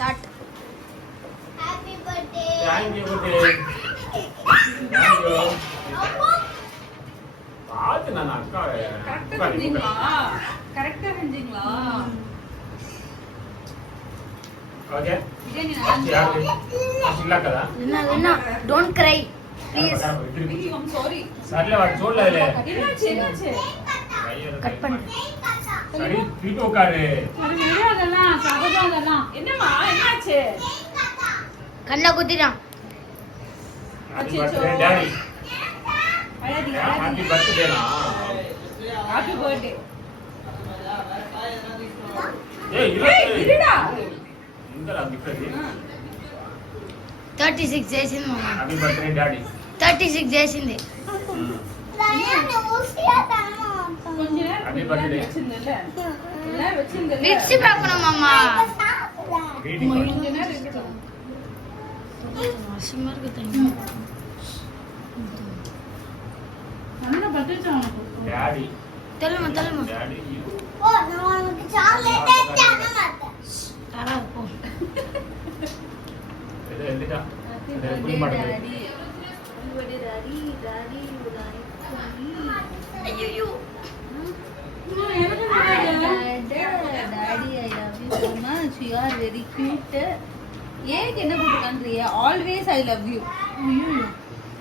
Start. Happy birthday. Thank you birthday. Thank you. பாத்து நான் அக்கா கரெக்ட்டா செஞ்சீங்களா? கரெக்ட்டா செஞ்சீங்களா? ஓகே. பிரியாணி நல்லா இல்ல கதா. என்ன don't cry please. I'm sorry. சரில வா சொல்ல இல்ல. என்னாச்சு? கட் பண்ணு. சரி வீட்டு உட்காரு. சரி விடு அதெல்லாம் சகஜம் அதெல்லாம். என்னம்மா என்னாச்சு? கண்ணை குத்திட்டான். Happy birthday daddy. அழாதீங்க ஹாப்பி அழாதீங்க. பர்த்டேனா. Happy birthday. ஏய் இருடா. இங்கடா நிக்குது. 36 ஜெயசிந்த் மாமா. Happy birthday daddy. 36 ஜெயசிந்த். நான் ஊசியா தாமா. கொஞ்ச நேரம் Happy birthday. வச்சிருந்தல. இல்ல வச்சிருந்தல. விக்ஸ் பார்க்கணும் மாமா. greeting card. கொஞ்ச நேரம் இருக்கட்டும். அசிங்கமா இருக்கு தண்ணி. நல்லா பத்திச்சா உனக்கு. டாடி. தள்ளுமா டாடி. ஓ நான் உனக்கு சாக்லேட்டே தர மாட்டேன். தரா போ. இது எல்லிடா. Happy இது birthday, புளி மாட்டேங்குது. daddy. Happy birthday, daddy. Daddy, you like me. ஐயோ. Daddy, I love you so much. You are very cute. ஏக்கு என்ன போட்டுக்கன்றியே? Always I love you.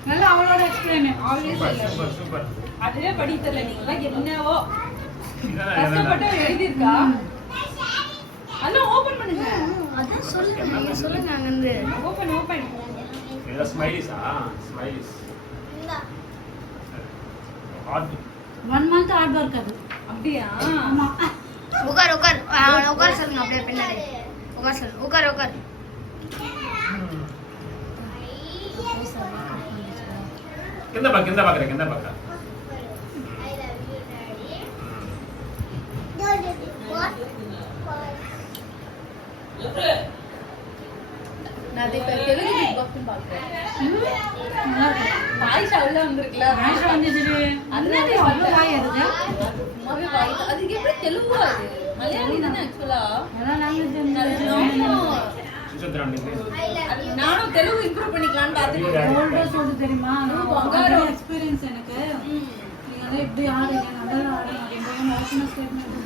நல்லா அவளோட explain. Always I love you. Super super. அதுவே படி தெரியல நீங்க என்னவோ இதான் கஷ்டப்பட்டு எழுதி இருக்கா? அண்ணா ஓபன் பண்ணுங்க. அதான் சொல்லுங்க நீங்க சொல்லுங்க அங்க இருந்து. Open open. இது ஸ்மைலிஸா? ஸ்மைலிஸ். இந்த ஹார்ட். 1 month hard work அது. அப்படியே ஆமா. உட்கார் உட்கார் சொல்லுங்க அப்படியே பின்னாடி. உட்கார். కింద పక్క I love you daddy. What? நான் இப்ப தெலுங்கு பிக் பாக்ஸ் பாக்குறேன். பாய்ஷா உள்ள வந்திருக்கல. பாய்ஷா வந்துச்சு. அதுதான் அவ்வளவு வாய் வருது. சும்மாவே வாய். அது எப்படி தெலுங்கு அது? மலையாளி தானே एक्चुअली. எல்லா லாங்குவேஜ் நானும் தெலுங்கு இம்ப்ரூவ் பண்ணிக்கலாம்னு பாத்துட்டு ஓல்டா சொல்ல தெரியுமா பங்காரம் எக்ஸ்பீரியன்ஸ் எனக்கு நீங்க வந்து இப்படி ஆடுங்க நல்லா ஆடுங்க அப்படியே மோஷனல் ஸ்டேட்மென்ட்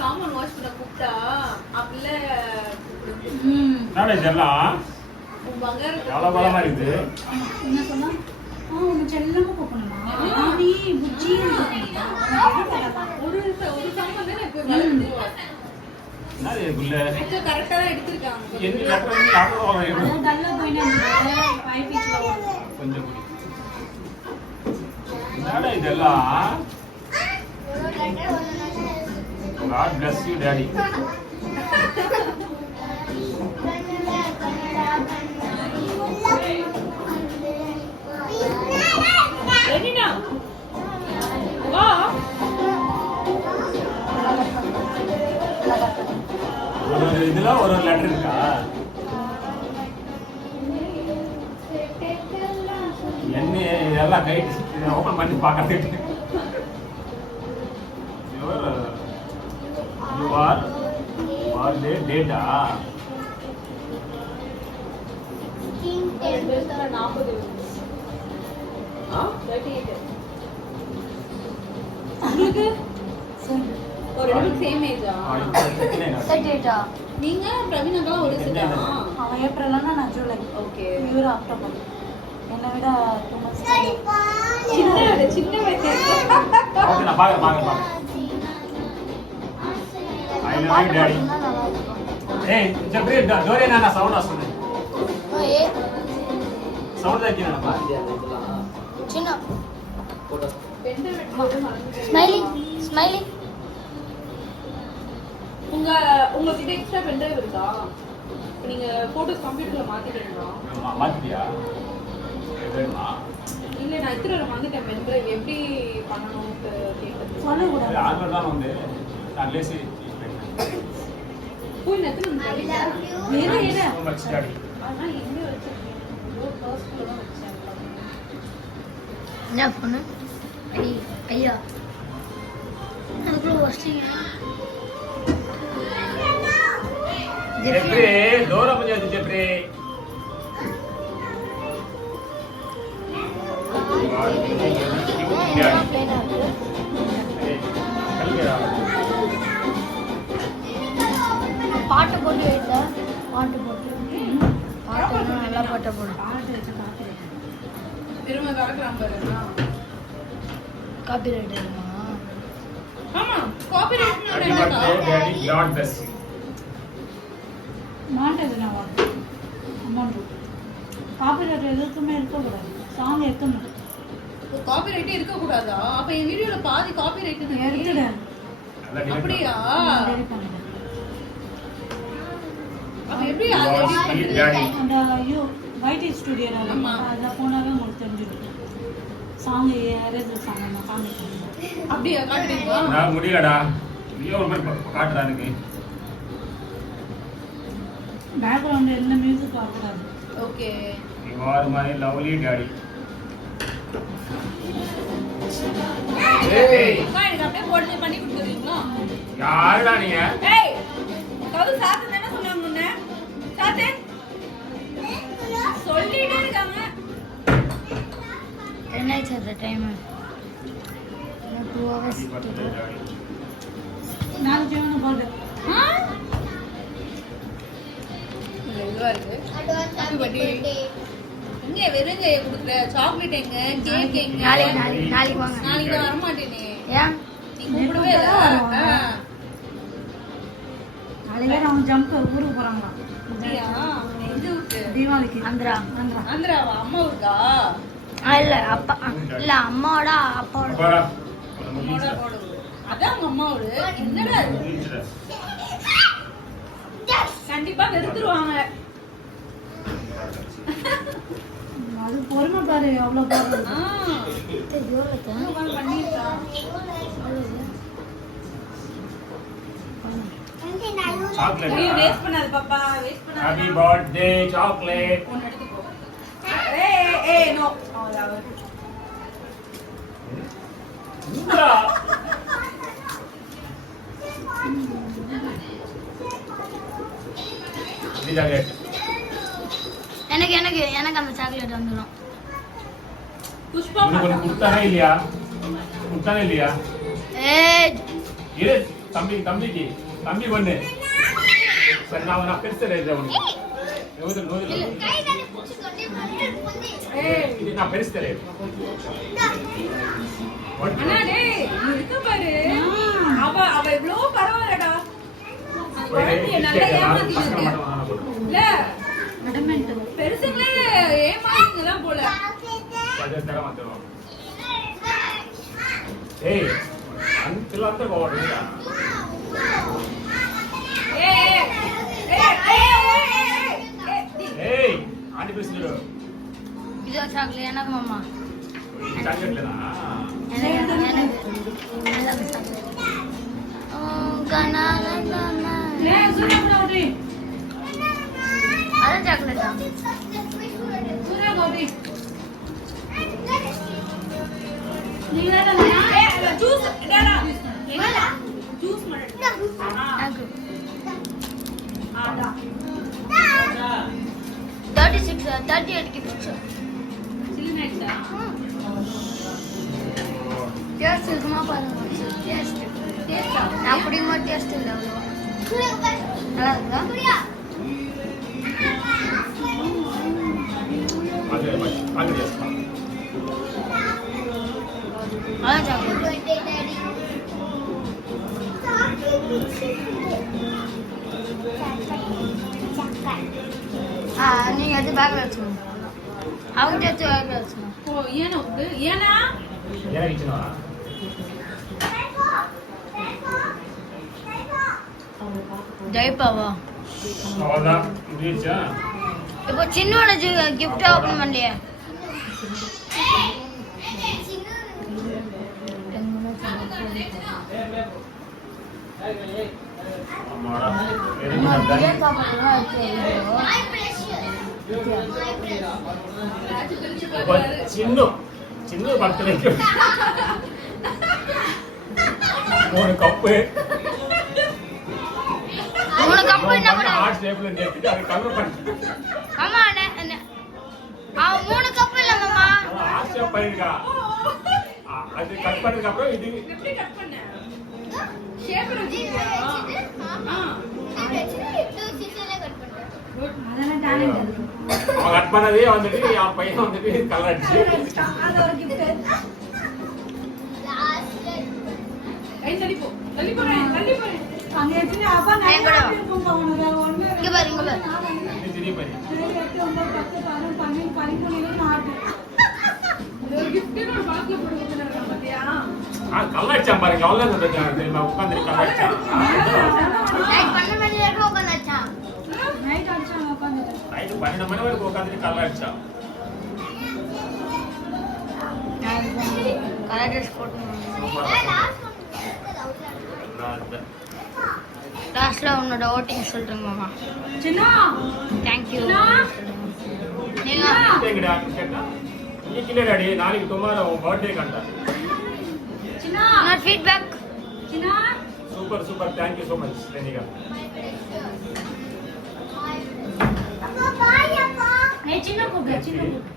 சாமான் வாஷ் பண்ண கூப்பிட்டா அப்பல நாளை இதெல்லாம் பங்காரம் எவ்வளவு பலமா இருக்குது. என்ன சொன்னா உங்க செல்லமா கூப்பிடணுமா நீ புச்சி ஒரு சாமான் தானே இப்ப வளர்ந்து என்னது இதுக்குள்ள இது கரெக்ட்டா தான் எடுத்துர்க்காங்க. என்ன லெட்டர் யாரோ டல்லா போயினா பைப் பீச்ல கொஞ்சம் என்னடா இதெல்லாம்? God bless you daddy. ரெடினா வா இதுல ஒரு லெட்டர் இருக்கா? என்ன இதெல்லாம் கைட் ஓபன் பண்ணி பார்க்கறதுக்கு you are birthday date ah? Skin test. 40 ஆ 38 உங்களுக்கு ஒரு ரெண்டு சேம் ஏஜா? சட்டேட்டா. நீங்க பிரவீன் அக்கா ஒரு செட்டா? அவன் ஏப்ரல்னா நான் ஜூலை ஓகே இவரு அக்டோபர் என்னை விட 2 months சின்ன வயசு ஓகே நான் பாக்க I love you daddy. ஏய் ஜப்ரி டோரே நானா சவுண்ட் ஆசுது. ஏ சவுண்ட் தான் கேக்குறா. சின்ன பெண்டல் ஸ்மைலிங் உங்க கிட்ட எக்ஸ்ட்ரா பென்ட்ரைவ் இருக்கா? நீங்க போட்டோஸ் கம்ப்யூட்டர்ல மாத்திட்டீங்களா? மாத்திட்டியா? வேணுமா? இல்ல நான் இத்தனை வந்துட்டேன் பென்ட்ரைவ் எப்படி பண்ணணும்னு கேட்டது. சொல்லக்கூடாது ஆல்பம் தான் வந்து நான் லேசி போய் நெத்துல I love you. ஏனா so much daddy. ஆனா எங்க வச்சிருக்கேன்? ஒரு ஃபர்ஸ்ட்ல தான் வச்சேன். என்ன பண்ணு ஐயா அதுக்குள்ள வச்சிட்டீங்க ஜெப்ரி தூரம் கொஞ்சம் ஜெப்ரி பாட்டு போட்டு வைத்த பாட்டு போட்டு பாட்டு நல்லா பாட்டை போடு பாட்டு வச்சு பாட்டு வைக்கணும். திரும்ப கலக்குறான் பாரு. காப்பி ரைட் ஆகுமா ஆமா copyright happy birthday daddy god bless மாண்டது நான் வாங்க அமௌண்ட் காப்பிரைட் எதுக்குமே இருக்கக்கூடாது சாங் எத்தணும் காப்பிரைட்டே இருக்க கூடாதா? அப்ப என் வீடியோல பாதி காப்பிரைட் எடுத்துட்டேன் அப்படியா? ரெடி பண்ணிட்டேன் அப்ப எப்படி அது edit பண்றது? அந்த வைடி ஸ்டுடியோ ஆமா. அதில் போனாவே உங்களுக்கு தெரிஞ்சுக்கிட்டு சாங் யாராவது சாங் நான் காமிக்கிறேன் அப்படியா காட்டுறீங்களா? நான் முடியலடா நீயே ஒரு மாதிரி காட்டுறா எனக்கு பேக்ரவுண்ட் எந்த மியூசிக் வரக்கூடாது okay. You are my lovely daddy. ஏய் அம்மா எனக்கு அப்படியே போட்டு பண்ணி கொடுத்துறீங்களா? யாருடா நீங்க ஏய் கவு சாத்து தானே சொன்னாங்க உன்னை? சாத்து சொல்லிட்டே இருக்காங்க. என்ன ஆச்சு அந்த time 2 hours Happy birthday daddy. நாலு ஜீவன போட்டு இதுவா இருக்கு. Advance Happy birthday. எங்க வெறுங்க கொடுக்குற சாக்லேட் எங்க கேக் எங்க நாளைக்கு வாங்க நாளைக்கு நான் வர மாட்டேனே. ஏன் நீ கூப்பிடவே இல்ல. நாளைக்கே அவங்க ஜம்ப் ஊருக்கு போகிறாங்களாம் அப்படியா? எந்த ஊருக்கு? தீபாவளிக்கு ஆந்திரா ஆந்திராவா? அம்மா ஊருக்கா? இல்ல அப்பா இல்ல அம்மாவோட அப்பாவோட அப்பாடா அம்மாவோட அப்பாவோட ஊரு. அதான் உங்க அம்மா ஊரு. என்னடா இது? கண்டிப்பா வெறுத்துருவாங்க. அது பொறுமை பாரு எவ்வளோ பாரு ஆ. பண்ணிருக்கா? சாக்லேட் நீ வேஸ்ட் பண்ணாத பாப்பா, வேஸ்ட் பண்ணாத. ஹேப்பி பர்த்டே சாக்லேட் ஒன்னு எடுத்துக்கோ. ஏய் நோ. அவ்வளவு. இந்தா இது சாக்லேட் எனக்கு எனக்கு எனக்கு அந்த சாக்லேட் வந்துடும் புஷ்பா உனக்கு ஒன்று கொடுத்தானே இல்லையா ஏய் இரு தம்பிக்கு தம்பி பண்ணு சரி நான் பெருசு எழுத உனக்கு இது நான் பெருசு தரேன் அண்ணா டேய் நீ இருக்க பாரு. அவ இவ்ளோ பரவாயில்லடா. அந்த குழந்தைய நல்லா ஏமாத்திட்டீங்க. இல்ல அடமெண்ட் பெருசுங்களே ஏமாத்திங்க தான் போல. ஏய் அங்கிள் அந்த போடுறா ஏய் ஏய் ஆண்டி பேசுறோ இது சாக்லேட் எனக்கு மாமா சாக்லேட்லனா எனக்கு சாக்லேட் ஓ கனாலனா ஏய் சூர்யா போடி அது சாக்லேட்டா சூர்யா போடி நீ வேணா ஜூஸ் டேடா என்னடா ஜூஸ் மட்டும். எனக்கு ஆடா 36 38 கிஃப்ட்ஸ் சில்லுனேட்டா. டேஸ்ட் இருக்குமா பாருங்க டேஸ்ட் நான் குடிக்குமா டேஸ்ட் இல்லை அவ்வளோ நல்லா இருக்கா அது அதான் சாக்லேட் நீங்க எடுத்து பேக்ல வச்சுக்கோங்க அவங்க எடுத்து பேக்ல வச்சுக்கோங்க ஓ ஏனோக்கு ஏனா ஏறிச்சுனா ஜெயப்பாவா அவ்வளோதான் முடிச்சா இப்போ சின்னோட கிஃப்ட் ஓபன் பண்ணலையே ஆமாடா எதுக்கு சின்ன பர்த்டேக்கு ஒரு கப்பு உனக்கு அப்ப என்ன கூட ஹார்ட் ஷேப்ல எடுத்துட்டு அதை கவர் பண்ணு. மாமா அவன் 3 கப் இல்ல மாமா. ஹார்ட் ஷேப் பண்ணிருக்கா. அது கட் பண்ணதுக்கு அப்புறம் இது எப்படி கட் பண்ண ஷேப் வச்சியா அதெல்லாம் டேலண்ட் இருக்கு. அவன் கட் பண்ணதே வந்துட்டு என் பையன் வந்துட்டு கலர் அடிச்சு அது ஒரு gift. கை தள்ளி போ அங்க எப்படி அப்பா என் கூட வா. நான் இருக்கும் உனக்கு ஒண்ணு இங்க பாரு இங்க பாரு. திடீர் பண்ணி 8 9 10 11 12 13 ஒரு gift நான் பாக்ல போட்டு கொடுத்துறேன் பாத்தியா கலர் அடிச்சான் பாருங்க அவ்வளவு சொல்றேன் தெரியுமா உட்கார்ந்து கலர் அடிச்சான் நைட் 12 மணி வரைக்கும் உட்கார்ந்தாச்சா. நைட் அடிச்சாங்க உட்கார்ந்துட்டு. நைட்டு 12 மணி வரைக்கும் உட்கார்ந்து கலர் அடிச்சான் கலர் ட்ரெஸ் போட்டு லாஸ்ட்ல உன்னோட ஓட்டிங் சொல்றேன் மாமா. சின்ன தேங்க் யூ. நீங்க எங்கடா கேட்டா நீ கிளே டாடி நாளைக்கு tomorrow உன் பர்த்டே கண்டா சின்ன நான் ஃபீட்பேக். சின்ன super thank you so much Renika அப்பா பாய் அப்பா ஏய் சின்ன கூப்பிடு சின்ன கூப்பிடு.